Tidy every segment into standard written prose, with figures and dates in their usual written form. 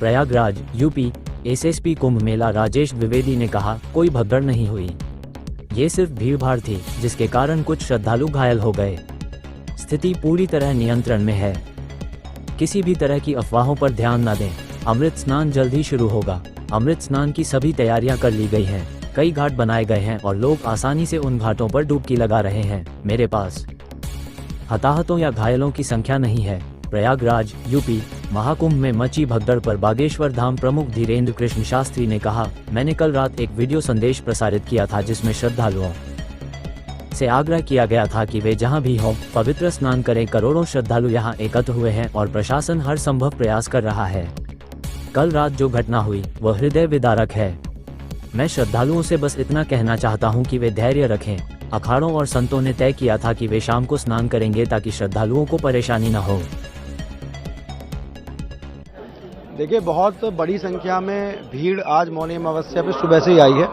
Prayagraj, UP. SSP Kumbh Mela Rajesh Dwivedi ने कहा, कोई भगदड़ नहीं हुई, ये सिर्फ भीड़भाड़ थी जिसके कारण कुछ श्रद्धालु घायल हो गए। स्थिति पूरी तरह नियंत्रण में है, किसी भी तरह की अफवाहों पर ध्यान न दें। अमृत स्नान जल्द ही शुरू होगा। अमृत स्नान की सभी तैयारियां कर ली गई हैं, कई घाट बनाए गए हैं और लोग आसानी से उन घाटों पर डुबकी लगा रहे हैं। मेरे पास हताहतों या घायलों की संख्या नहीं है। प्रयागराज, यूपी। महाकुंभ में मची भगदड़ पर बागेश्वर धाम प्रमुख धीरेन्द्र कृष्ण शास्त्री ने कहा, मैंने कल रात एक वीडियो संदेश प्रसारित किया था जिसमें श्रद्धालुओं से आग्रह किया गया था कि वे जहां भी हों पवित्र स्नान करें। करोड़ों श्रद्धालु यहां एकत्र हुए हैं और प्रशासन हर संभव प्रयास कर रहा है। कल रात जो घटना हुई वह हृदय विदारक है। मैं श्रद्धालुओं से बस इतना कहना चाहता हूं कि वे धैर्य रखें। अखाड़ों और संतों ने तय किया था कि वे शाम को स्नान करेंगे ताकि श्रद्धालुओं को परेशानी न हो। देखिए, बहुत बड़ी संख्या में भीड़ आज मौनी अमावस्या पे सुबह से ही आई है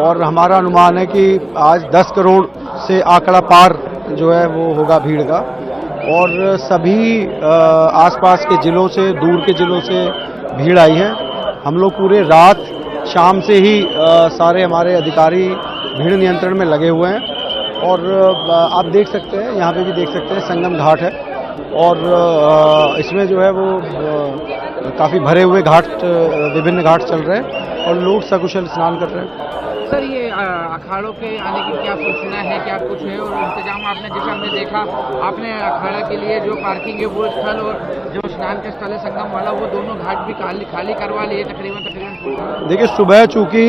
और हमारा अनुमान है कि आज 10 करोड़ से आंकड़ा पार जो है वो होगा भीड़ का। और सभी आसपास के जिलों से, दूर के जिलों से भीड़ आई है। हम लोग पूरे रात शाम से ही सारे हमारे अधिकारी भीड़ नियंत्रण में लगे हुए हैं। और आप देख सकते हैं, यहाँ पे भी देख सकते हैं, संगम घाट है और इसमें जो है वो काफ़ी भरे हुए घाट, विभिन्न घाट चल रहे हैं और लोग सकुशल स्नान कर रहे हैं। सर, ये अखाड़ों के आने की क्या सूचना है, क्या कुछ है और इंतजाम आपने, जैसे हमने देखा आपने अखाड़ा के लिए जो पार्किंग है वो स्थल और जो स्नान के स्थल है संगम वाला, वो दोनों घाट भी खाली करवा लिए तकरीबन। देखिए, सुबह चूँकि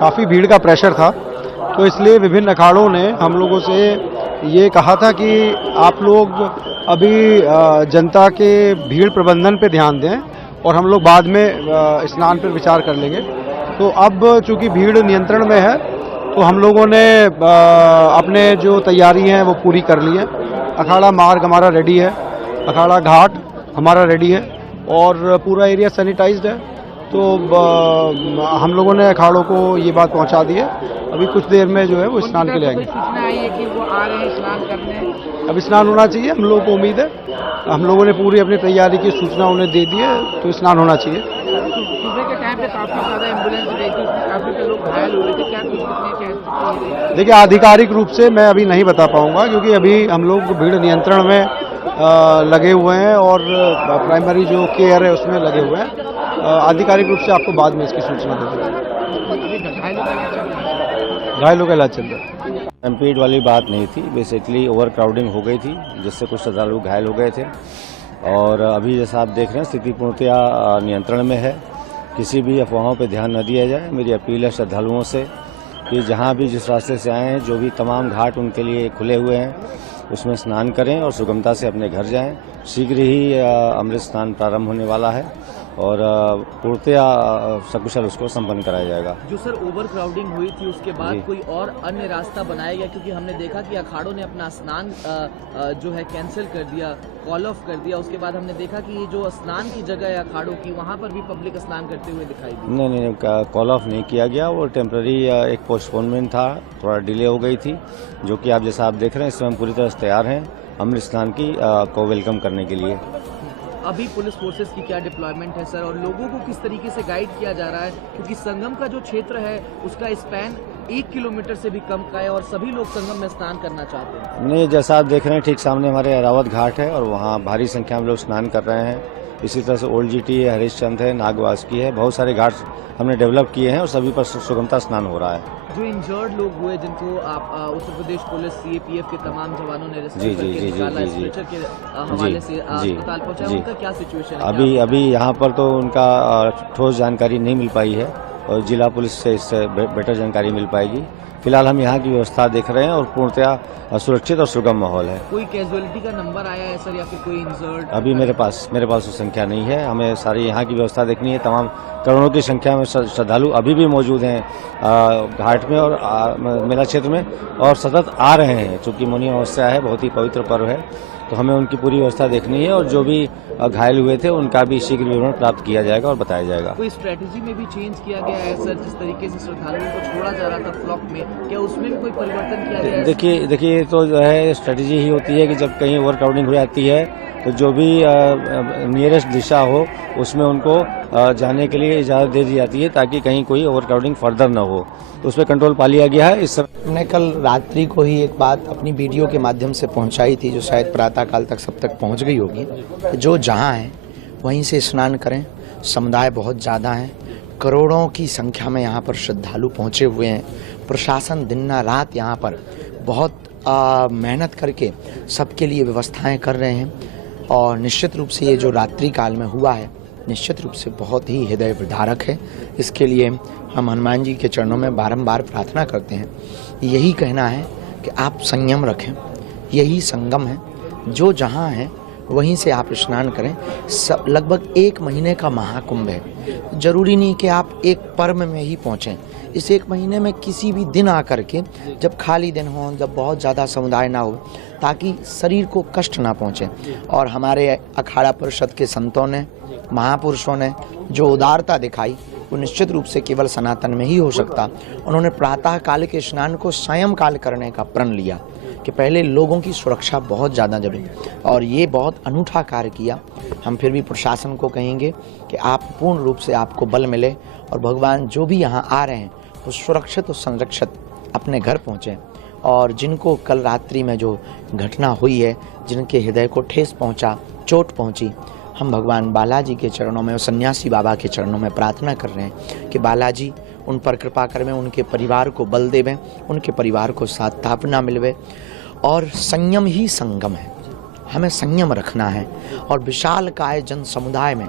काफ़ी भीड़ का प्रेशर था तो इसलिए विभिन्न अखाड़ों ने हम लोगों से ये कहा था कि आप लोग अभी जनता के भीड़ प्रबंधन पे ध्यान दें और हम लोग बाद में स्नान पर विचार कर लेंगे। तो अब चूंकि भीड़ नियंत्रण में है तो हम लोगों ने अपने जो तैयारी हैं वो पूरी कर ली है। अखाड़ा मार्ग हमारा रेडी है, अखाड़ा घाट हमारा रेडी है और पूरा एरिया सैनिटाइज्ड है। तो हम लोगों ने अखाड़ों को ये बात पहुंचा दी है। अभी कुछ देर में जो है वो स्नान के लिए आएंगे। सूचना आई है कि वो आ रहे हैं स्नान करने। अभी स्नान होना चाहिए, हम लोगों को उम्मीद है। हम लोगों ने पूरी अपनी तैयारी की सूचना उन्हें दे दी है, तो स्नान होना चाहिए। सुबह के टाइम पे काफी ज्यादा एम्बुलेंस गई थी, काफी लोग घायल हुए थे, क्या कुछ? देखिए, आधिकारिक रूप से मैं अभी नहीं बता पाऊंगा क्योंकि अभी हम लोग भीड़ नियंत्रण में लगे हुए हैं और प्राइमरी जो केयर है उसमें लगे हुए हैं। आधिकारिक रूप से आपको बाद में इसकी सूचना दे देंगे। घायलों का इलाज चल रहा है। स्टैम्पीड वाली बात नहीं थी, बेसिकली ओवर क्राउडिंग हो गई थी जिससे कुछ श्रद्धालु घायल हो गए थे और अभी जैसा आप देख रहे हैं स्थिति पूर्णतया नियंत्रण में है। किसी भी अफवाहों पर ध्यान न दिया जाए। मेरी अपील है श्रद्धालुओं से कि जहां भी जिस रास्ते से आए हैं, जो भी तमाम घाट उनके लिए खुले हुए हैं उसमें स्नान करें और सुगमता से अपने घर जाएं। शीघ्र ही अमृत स्नान प्रारंभ होने वाला है और पूर्णतया सकुशल उसको संपन्न कराया जाएगा। जो सर ओवर क्राउडिंग हुई थी उसके बाद कोई और अन्य रास्ता बनाया गया? क्योंकि हमने देखा कि अखाड़ों ने अपना स्नान जो है कैंसिल कर दिया, कॉल ऑफ कर दिया। उसके बाद हमने देखा कि ये जो स्नान की जगह है अखाड़ों की, वहाँ पर भी पब्लिक स्नान करते हुए दिखाई दी। नहीं, कॉल ऑफ नहीं किया गया। वो टेम्पररी एक पोस्टपोनमेंट था, थोड़ा डिले हो गई थी, जो कि आप जैसा आप देख रहे हैं इसमें हम पूरी तरह से तैयार हैं अमृत स्नान की को वेलकम करने के लिए। अभी पुलिस फोर्सेस की क्या डिप्लॉयमेंट है सर, और लोगों को किस तरीके से गाइड किया जा रहा है? क्योंकि संगम का जो क्षेत्र है उसका स्पैन 1 किलोमीटर से भी कम का है और सभी लोग संगम में स्नान करना चाहते हैं। नहीं, जैसा आप देख रहे हैं ठीक सामने हमारे अरावत घाट है और वहाँ भारी संख्या में लोग स्नान कर रहे हैं। इसी तरह से ओल्ड जीटी है, हरिश्चंद है, नागवासुकी है, बहुत सारे घाट हमने डेवलप किए हैं और सभी पर सुगमता स्नान हो रहा है। जो इंजर्ड लोग हुए जिनको आप उत्तर प्रदेश पुलिस सीएपीएफ के तमाम जवानों ने जी के हवाले से अस्पताल पहुंचाया, उनका क्या सिचुएशन है? अभी यहाँ पर तो उनका ठोस जानकारी नहीं मिल पाई है और जिला पुलिस से इससे बेटर जानकारी मिल पाएगी। फिलहाल हम यहाँ की व्यवस्था देख रहे हैं और पूर्णतया सुरक्षित और सुगम माहौल है। कोई कैजुअलिटी का नंबर आया है सर या फिर कोई इंजर्ड? अभी मेरे पास वो संख्या नहीं है। हमें सारी यहाँ की व्यवस्था देखनी है। तमाम करोड़ों की संख्या में श्रद्धालु अभी भी मौजूद हैं घाट में और मेला क्षेत्र में और सतत आ रहे हैं। चूँकि मौनी अमावस्या है, बहुत ही पवित्र पर्व है, तो हमें उनकी पूरी व्यवस्था देखनी है और जो भी घायल हुए थे उनका भी शीघ्र विवरण प्राप्त किया जाएगा और बताया जाएगा। कोई स्ट्रेटेजी में भी चेंज किया गया है सर? जिस तरीके से श्रद्धालुओं को छोड़ा जा रहा था फ्लॉक में, क्या उसमें भी कोई परिवर्तन किया गया है? देखिए तो जो है स्ट्रेटेजी ही होती है कि जब कहीं ओवर क्राउडिंग हो जाती है तो जो भी नियरेस्ट दिशा हो उसमें उनको जाने के लिए इजाज़त दे दी जाती है ताकि कहीं कोई ओवरक्राउडिंग फर्दर न हो, तो उस पर कंट्रोल पा लिया गया है। इस समय हमने कल रात्रि को ही एक बात अपनी वीडियो के माध्यम से पहुंचाई थी, जो शायद प्रातःकाल तक सब तक पहुंच गई होगी। जो जहां है वहीं से स्नान करें। समुदाय बहुत ज़्यादा है, करोड़ों की संख्या में यहाँ पर श्रद्धालु पहुँचे हुए हैं। प्रशासन दिन रात यहाँ पर बहुत मेहनत करके सबके लिए व्यवस्थाएं कर रहे हैं और निश्चित रूप से ये जो रात्रि काल में हुआ है निश्चित रूप से बहुत ही हृदय विदारक है। इसके लिए हम हनुमान जी के चरणों में बारंबार प्रार्थना करते हैं। यही कहना है कि आप संयम रखें, यही संगम है। जो जहाँ है वहीं से आप स्नान करें। लगभग 1 महीने का महाकुंभ है, जरूरी नहीं कि आप एक पर्व में ही पहुँचें। इस 1 महीने में किसी भी दिन आकर के, जब खाली दिन हो, जब बहुत ज़्यादा समुदाय ना हो, ताकि शरीर को कष्ट ना पहुँचे। और हमारे अखाड़ा परिषद के संतों ने, महापुरुषों ने जो उदारता दिखाई वो निश्चित रूप से केवल सनातन में ही हो सकता। उन्होंने प्रातः काल के स्नान को सायं काल करने का प्रण लिया कि पहले लोगों की सुरक्षा बहुत ज़्यादा जरूरी, और ये बहुत अनूठा कार्य किया। हम फिर भी प्रशासन को कहेंगे कि आप पूर्ण रूप से आपको बल मिले और भगवान जो भी यहाँ आ रहे हैं वो सुरक्षित और संरक्षित अपने घर पहुँचें। और जिनको कल रात्रि में जो घटना हुई है, जिनके हृदय को ठेस पहुँचा, चोट पहुँची, हम भगवान बालाजी के चरणों में और सन्यासी बाबा के चरणों में प्रार्थना कर रहे हैं कि बालाजी उन पर कृपा करें, उनके परिवार को बल देवें, उनके परिवार को सात्वना मिलवे। और संयम ही संगम है, हमें संयम रखना है और विशालकाय जन समुदाय में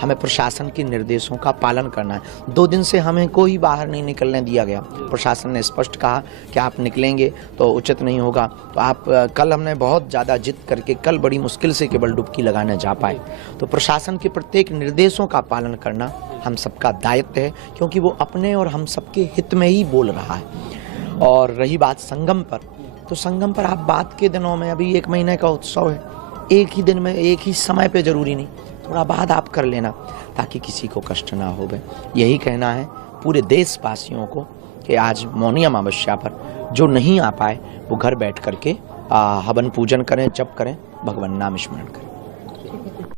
हमें प्रशासन के निर्देशों का पालन करना है। 2 दिन से हमें कोई बाहर नहीं निकलने दिया गया। प्रशासन ने स्पष्ट कहा कि आप निकलेंगे तो उचित नहीं होगा। तो आप कल हमने बहुत ज़्यादा जिद करके कल बड़ी मुश्किल से केवल डुबकी लगाने जा पाए। तो प्रशासन के प्रत्येक निर्देशों का पालन करना हम सबका दायित्व है, क्योंकि वो अपने और हम सबके हित में ही बोल रहा है। और रही बात संगम पर, तो संगम पर आप बाद के दिनों में, अभी 1 महीने का उत्सव है, एक ही दिन में एक ही समय पे जरूरी नहीं, थोड़ा बाद आप कर लेना ताकि किसी को कष्ट ना हो। यही कहना है पूरे देशवासियों को कि आज मौनी अमावस्या पर जो नहीं आ पाए वो घर बैठ करके हवन पूजन करें, जप करें, भगवान नाम स्मरण करें।